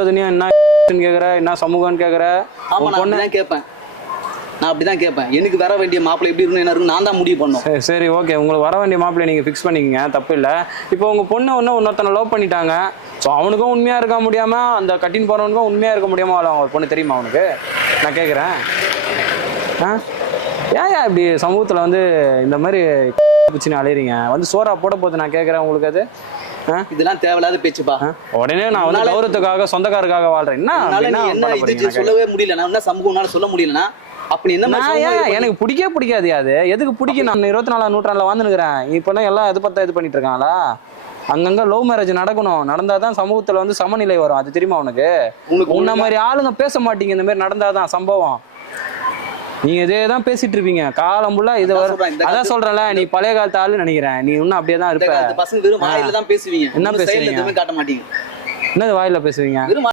என்ன கேக்குற, என்ன சமூகம்னு கேக்குற? ஆமா, நான் அப்படிதான் கேட்பேன். நான் அப்படிதான் கேட்பேன். எனக்கு வர வேண்டிய மாப்பிள்ளை எப்படி இருக்கணும், என்ன இருக்குன்னு நான் தான் முடிவு பண்ணோம். சரி, ஓகே. உங்களுக்கு வர வேண்டிய மாப்பிள்ளை நீங்க ஃபிக்ஸ் பண்ணிக்கங்க, தப்பு இல்லை. இப்போ உங்க பொண்ணு இன்னொருத்தனை லவ் பண்ணிட்டாங்க. ஸோ அவனுக்கும் உண்மையா இருக்க முடியாம, அந்த கட்டின்னு போறவனுக்கும் உண்மையா இருக்க முடியாம அவங்க பொண்ணு தெரியுமா அவனுக்கு? நான் கேட்குறேன். ஏன் இப்படி சமூகத்துல இந்த மாதிரி பிடிச்சின்னு அலையிறீங்க? சோறா போட போகுது. நான் கேட்குறேன், உங்களுக்கு அது இதெல்லாம் தேவையில்லாத பேச்சுப்பா. உடனே நான் கௌரவத்துக்காக சொந்தக்காரருக்காக வாழ்றேன். என்ன சொல்லவே முடியல, நான் என்ன சமூகம் சொல்ல முடியலன்னா அப்படி என்ன எனக்கு பிடிக்காது. அது எதுக்கு பிடிக்கும்? நான் 24ஆம் நூற்றாண்டுல வாழ்ந்துருக்கிறேன். இப்பெல்லாம் எல்லாம் எது பார்த்தா இது பண்ணிட்டு இருக்காங்களா? அங்கங்க லவ் மேரேஜ் நடக்கணும். நடந்தாதான் சமூகத்துல சமநிலை வரும். அது தெரியுமா உனக்கு? உன்ன மாதிரி ஆளுங்க பேச மாட்டீங்க. இந்த மாதிரி நடந்தாதான் சம்பவம். நீங்க இதேதான் பேசிட்டு இருப்பீங்க காலம் ஃபுல்லா. இது அதான் சொல்றேன்ல, நீ பழைய காலத்து ஆளு நினைக்கிறேன். நீ இன்னும் அப்படியே தான் இருப்ப. பசங்க வெறும் வாயில தான் பேசுவீங்க, என்ன பேசுவீங்க? காட்ட மாட்டீங்க. என்னது வாயில பேசுவீங்க?